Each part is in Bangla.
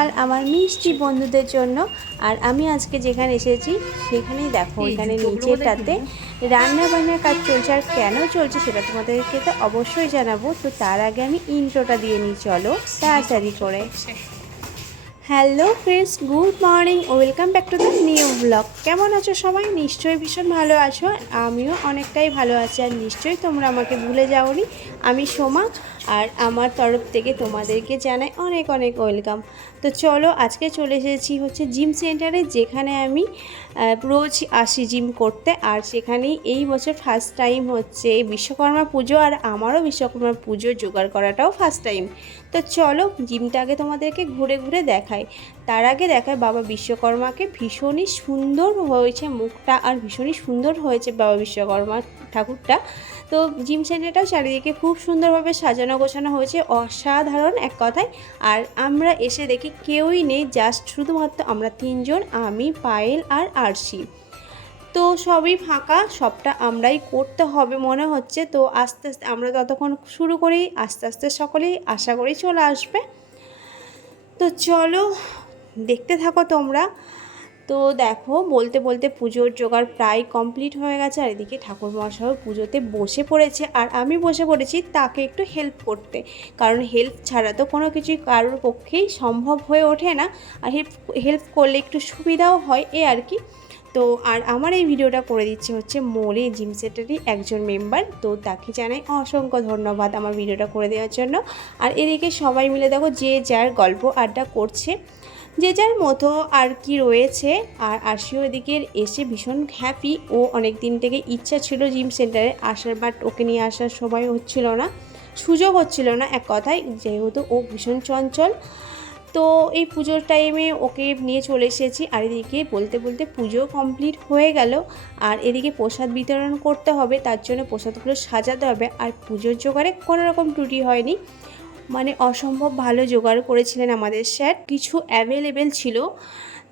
সকাল আমার মিষ্টি বন্ধুদের জন্য। আর আমি আজকে যেখানে এসেছি সেখানেই দেখো, এখানে নিচেরটাতে রান্না বান্নার কাজ চলছে। আর কেন চলছে সেটা তোমাদেরকে তো অবশ্যই জানাবো। তো তার আগে আমি ইন্ট্রোটা দিয়ে নিই, চলো তাড়াতাড়ি করে। Hello friends, good morning, welcome back to the new blog. কেমন আছো সবাই? নিশ্চয়ই ভীষণ ভালো আছো। আমিও অনেকটাই ভালো আছি। আর নিশ্চয়ই তোমরা আমাকে ভুলে যাওনি। আমি সোমা, আর আমার তরফ থেকে তোমাদেরকে জানাই অনেক অনেক ওয়েলকাম। তো চলো, আজকে চলে এসেছি হচ্ছে জিম সেন্টারে, যেখানে আমি রোজ আসি জিম করতে। আর সেখানেই এই বছর ফার্স্ট টাইম হচ্ছে বিশ্বকর্মা পুজো, আর আমারও বিশ্বকর্মা পুজো জোগাড় করাটাও ফার্স্ট টাইম। তো চলো জিমটাকে তোমাদেরকে ঘুরে ঘুরে দেখাই। তার আগে দেখায় বাবা বিশ্বকর্মাকে। ভীষণই সুন্দর হয়েছে মুখটা, আর ভীষণই সুন্দর হয়েছে বাবা বিশ্বকর্মা ঠাকুরটা। তো জিম সেন্টারটাও চারিদিকে খুব সুন্দরভাবে সাজানো গোছানো হয়েছে, অসাধারণ এক কথায়। আর আমরা এসে দেখি কেউই নেই, জাস্ট শুধুমাত্র আমরা তিনজন, আমি, পায়েল আর আরশি। তো সবই ফাঁকা, সবটা আমরাই করতে হবে মনে হচ্ছে। তো আস্তে আস্তে আমরা ততক্ষণ শুরু করি, আস্তে আস্তে সকলেই আশা করি চলে আসবে। তো চলো দেখতে থাকো তোমরা। তো দেখো, বলতে বলতে পুজোর জোগাড় প্রায় কমপ্লিট হয়ে গেছে। আর এদিকে ঠাকুরমশাই পুজোতে বসে পড়েছে, আর আমি বসে পড়েছি তাকে একটু হেল্প করতে। কারণ হেল্প ছাড়া তো কোনো কিছুই কারোর পক্ষেই সম্ভব হয়ে ওঠে না। আর হেল্প করলে একটু সুবিধাও হয়, এ আর কি। তো আর আমার এই ভিডিওটা করে দিচ্ছে হচ্ছে মোলি, জিম সেন্টারেরই একজন মেম্বার। তো তাকে জানাই অসংখ্য ধন্যবাদ আমার ভিডিওটা করে দেওয়ার জন্য। আর এদিকে সবাই মিলে দেখো যে যার গল্প আড্ডা করছে, যে যার মতো আর কি রয়েছে। আর আরশিও এদিকে এসে ভীষণ হ্যাপি। ও অনেক দিন থেকে ইচ্ছা ছিল জিম সেন্টারে আসার, বাট ওকে নিয়ে আসার সময় হচ্ছিল না, সুযোগ হচ্ছিল না এক কথায়, যেহেতু ও ভীষণ চঞ্চল। তো এই পুজোর টাইমে ওকে নিয়ে চলে এসেছি। আর এদিকে বলতে বলতে পুজো কমপ্লিট হয়ে গেল। আর এদিকে প্রসাদ বিতরণ করতে হবে, তার জন্য প্রসাদগুলো সাজাতে হবে। আর পুজোর জোগাড়ে কোনো রকম ত্রুটি হয়নি, মানে অসম্ভব ভালো জোগাড় করেছিলেন আমাদের স্যার, কিছু অ্যাভেলেবেল ছিল।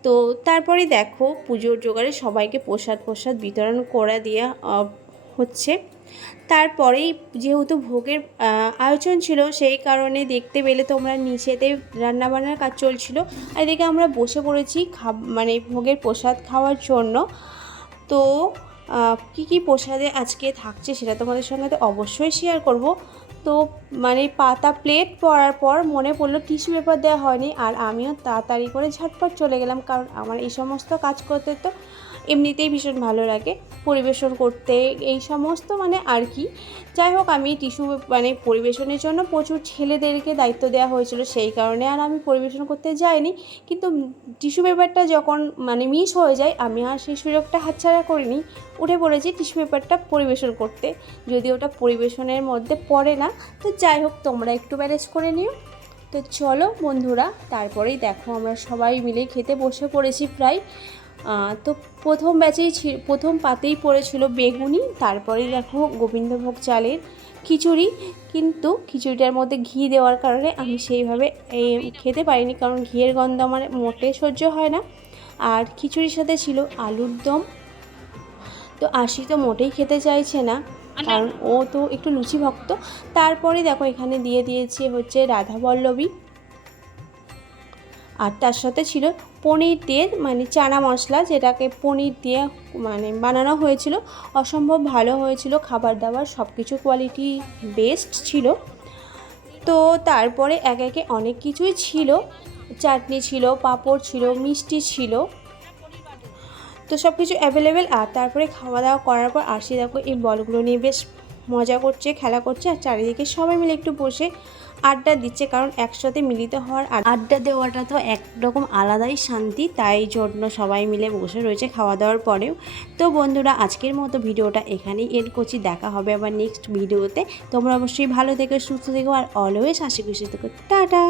তো তারপরে দেখো পুজোর জোগাড়ে সবাইকে প্রসাদ বিতরণ করে দেওয়া হচ্ছে। তারপরেই যেহেতু ভোগের আয়োজন ছিল, সেই কারণে দেখতে পেলে তোমরা নিচেতে রান্নাবান্নার কাজ চলছিল। আর এদিকে আমরা বসে পড়েছি মানে ভোগের প্রসাদ খাওয়ার জন্য। তো কী প্রসাদে আজকে থাকছে সেটা তোমাদের সঙ্গে তো অবশ্যই শেয়ার করব। তো মানে পাতা প্লেট পড়ার পর মনে পড়লো টিস্যু পেপার দেওয়া হয়নি। আর আমিও তাড়াতাড়ি করে ঝটপট চলে গেলাম, কারণ আমার এই সমস্ত কাজ করতে তো এমনিতেই ভীষণ ভালো লাগে, পরিবেশন করতে এই সমস্ত মানে আর কি। যাই হোক, আমি টিস্যু মানে পরিবেশনের জন্য প্রচুর ছেলেদেরকে দায়িত্ব দেওয়া হয়েছিল, সেই কারণে আর আমি পরিবেশন করতে যাইনি। কিন্তু টিস্যু পেপারটা যখন মানে মিস হয়ে যায়, আমি আর সেই সুযোগটা হাতছাড়া করিনি, উঠে পড়েছি টিস্যু পেপারটা পরিবেশন করতে, যদি ওটা পরিবেশনের মধ্যে পড়ে না। তো যাই হোক, তোমরা একটু ম্যানেজ করে নিও। তো চলো বন্ধুরা, তারপরেই দেখো আমরা সবাই মিলে খেতে বসে পড়েছি প্রায়। তো প্রথম পাতেই পড়েছিল বেগুনি, তারপরেই দেখো গোবিন্দভোগ চালের খিচুড়ি। কিন্তু খিচুড়িটার মধ্যে ঘি দেওয়ার কারণে আমি সেইভাবে খেতে পারিনি, কারণ ঘিয়ের গন্ধ আমার মোটে সহ্য হয় না। আর খিচুড়ির সাথে ছিল আলুর দম। তো আশি তো মোটেই খেতে চাইছে না, কারণ ও তো একটু লুচি ভক্ত। তারপরে দেখো এখানে দিয়ে দিয়েছে হচ্ছে রাধাবল্লভী, আর তার সাথে ছিল পনির দিয়ে মানে চানা মশলা, যেটাকে পনির দিয়ে মানে বানানো হয়েছিল। অসম্ভব ভালো হয়েছিল খাবার দাবার, সব কিছু কোয়ালিটি বেস্ট ছিল। তো তারপরে একে একে অনেক কিছুই ছিল, চাটনি ছিল, পাঁপড় ছিল, মিষ্টি ছিল, তো সব কিছু অ্যাভেলেবেল। আর তারপরে খাওয়া দাওয়া করার পর আসি দেখো এই বলগুলো নিয়ে বেশ মজা করছে, খেলা করছে। আর চারিদিকে সবাই মিলে একটু বসে আড্ডা দিচ্ছে, কারণ একসাথে মিলিত হওয়ার আড্ডা দেওয়াটা তো একরকম আলাদাই শান্তি, তাই জন্য সবাই মিলে বসে রয়েছে খাওয়া দাওয়ার পরেও। তো বন্ধুরা, আজকের মতো ভিডিওটা এখানেই এন্ড করছি, দেখা হবে আবার নেক্সট ভিডিওতে। তোমরা অবশ্যই ভালো থেকো, সুস্থ থেকো, আর অলওয়েজ হাসি খুশি থেকো। টাটা।